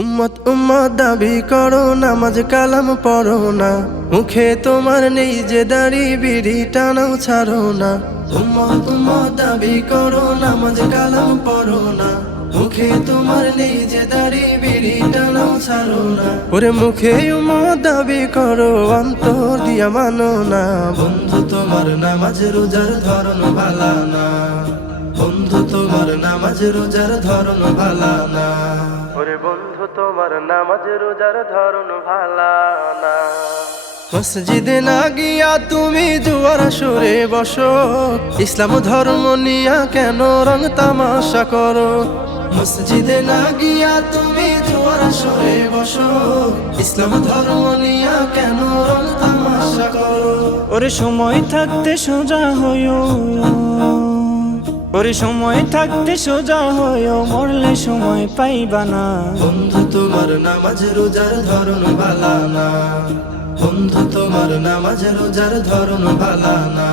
উম্মত উম্মত দাবি করো, নামাজ কালাম পড়ো না, মুখে তোমার নেই যে দাড়ি, বিড়ি টানাও ছাড়ো না। উম্মত উম্মত দাবি করো, নামাজ কালাম পড়ো না, মুখে তোমার নেই যে দাড়ি, বিড়ি টানাও ছাড়ো না। ওরে মুখে উম্মত দাবি করো, অন্তর দিয়া মানো না। বন্ধু তোমার নামাজ রোজার ধরন ভালা না, বন্ধু তোমার নামাজ রোজার ধরন ভালা না। ওরে বন্ধু তোমার নামাজ রোজার ধরন ভালা না। মসজিদে না গিয়া তুমি জুয়ার সুরে বসো, ইসলাম ধর্ম নিয়া কেন রং তামাশা করো। মসজিদে না গিয়া তুমি জুয়ার সুরে বসো, ইসলাম ধর্ম নিয়া কেন রং তামাশা করো। ওরে সময় থাকতে সোজা হইও, ওরে সময় থাকতে সোজা হইও, মরলে সময় পাইবা না। বন্ধু তোমার নামাজ রোজার ধরন ভালা না, বন্ধু তোমার নামাজ রোজার ধরন ভালা না।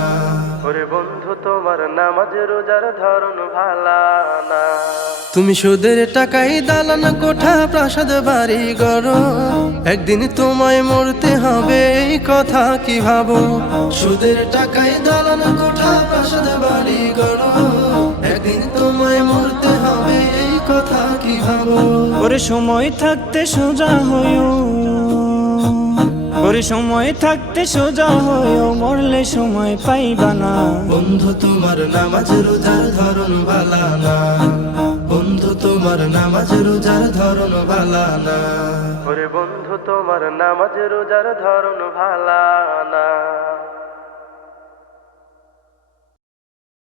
ওরে বন্ধু তোমার নামাজ রোজার ধরন ভালা না। তুমি সুদের টাকায় দালান কোঠা প্রাসাদ বাড়ি গড়ো, একদিন তোমায় মরতে হবে এই কথা কি ভাবো। সুদের টাকায় দালান কোঠা প্রাসাদ বাড়ি গড়ো, একদিন তোমায় মরতে হবে এই কথা কি ভাবো। ওরে সময় থাকতে সোজা হইও, ওরে সময় থাকতে সোজা হইও, মরলে সময় পাইবা না। বন্ধু তোমার নামাজ রোজার ধরন ভালা না, বন্ধু তোমার নামাজ রোজার ধরন ভালা না। ওরে বন্ধু তোমার নামাজ রোজার ধরন ভালা না।